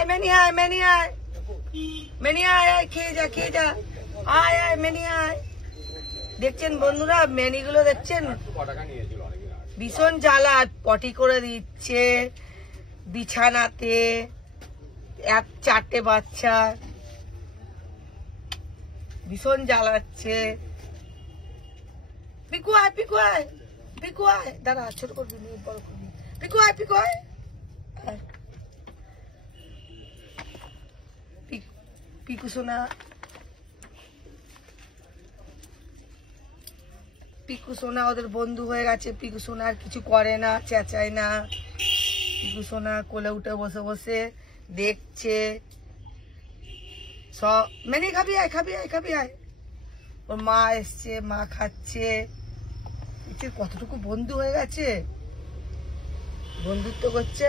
আয় মেনি আয়, মেনি আয়, মেনি আয়, আয় খেয়ে যা, খেয়ে যা, আয় আয় মেনি আয়। দেখছেন বন্ধুরা, মেনিগুলো দেখছেন ভীষণ জ্বালা, পটি করে দিচ্ছে বিছানাতে, 4টে বাচ্চা, ভীষণ জ্বালাচ্ছে। পিকু আয়, পিকু আয়, পিকু আয়, দাঁড়া ছোট করবি, বড় করবি, পিকু আয়, পিকু আয়। পিকু সোনা, পিকু সোনা ওদের বন্ধু হয়ে গেছে। পিকু সোনা আর কিছু করে না, চেঁচায় না। পিকু সোনা কোলে উঠে বসে বসে দেখছে সব। মেনি খাবি আয়, খাবি আয়, খাবি আয়। ওর মা এসছে, মা খাচ্ছে। কতটুকু বন্ধু হয়ে গেছে, বন্ধুত্ব করছে।